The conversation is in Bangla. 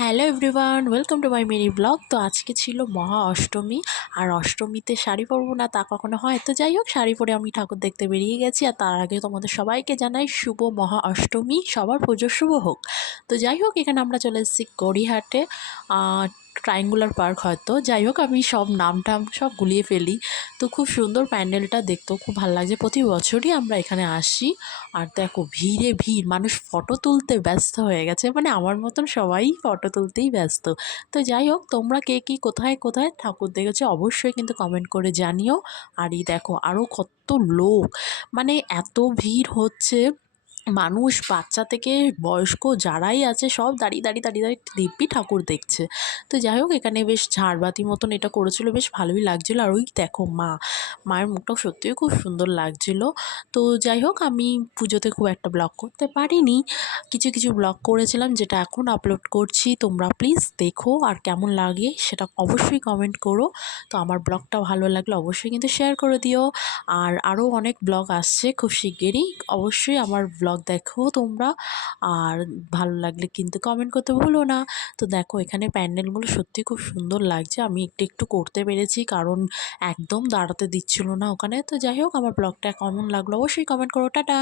Hello everyone, welcome to my mini blog. তো আজকে ছিল মহা অষ্টমী। আর অষ্টমীতে শাড়ি পরবো না তা কখনো হয়? তো যাই হোক, শাড়ি পরে আমি ঠাকুর দেখতে বেরিয়ে গেছি। আর তার আগে তোমাদের সবাইকে জানাই শুভ মহা অষ্টমী, সবার পুজো শুভ হোক। তো যাই হোক, এখানে আমরা চলে এসেছি গড়িয়াহাটে, ট্রায়াঙ্গুলার পার্ক হয়তো। যাই হোক, আমি সব নাম টাম সব গুলিয়ে ফেলি। তো খুব সুন্দর প্যান্ডেলটা, দেখতেও খুব ভালো লাগছে। প্রতি বছরই আমরা এখানে আসি। আর দেখো, ভিড়ে ভিড়, মানুষ ফটো তুলতে ব্যস্ত হয়ে গেছে, মানে আমার মতন সবাই ফটো তুলতেই ব্যস্ত। তো যাই হোক, তোমরা কে কী কোথায় কোথায় ঠাকুর দেখেছো অবশ্যই কিন্তু কমেন্ট করে জানিও। আর এই দেখো আরও কত লোক, মানে এত ভিড় হচ্ছে, মানুষ বাচ্চা থেকে বয়স্ক যারাই আছে সব দাঁড়িয়ে দাঁড়িয়ে দাঁড়িয়ে দাঁড়িয়ে দিব্যি ঠাকুর দেখছে। তো যাই হোক, এখানে বেশ ঝাড়বাতি মতন এটা করেছিল, বেশ ভালোই লাগছিলো। আর ওই দেখো মায়ের মুখটাও সত্যিই খুব সুন্দর লাগছিল। তো যাই হোক, আমি পুজোতে খুব একটা ব্লগ করতে পারিনি, কিছু কিছু ব্লগ করেছিলাম যেটা এখন আপলোড করছি। তোমরা প্লিজ দেখো, আর কেমন লাগে সেটা অবশ্যই কমেন্ট করো। তো আমার ব্লগটা ভালো লাগলে অবশ্যই কিন্তু শেয়ার করে দিও। আর আরও অনেক ব্লগ আসছে খুব শিগগিরই, অবশ্যই আমার ব্লগ দেখো তোমরা। আর ভালো লাগলে কিন্তু কমেন্ট করতে ভুলো না। তো দেখো, এখানে প্যান্ডেলগুলো সত্যি খুব সুন্দর লাগছে। আমি একটু একটু করতে পেরেছি, কারণ একদম দাঁড়াতে দিচ্ছিল না ওখানে। তো যাই হোক, আমার ব্লগটা কেমন লাগলো অবশ্যই কমেন্ট করো। টাটা।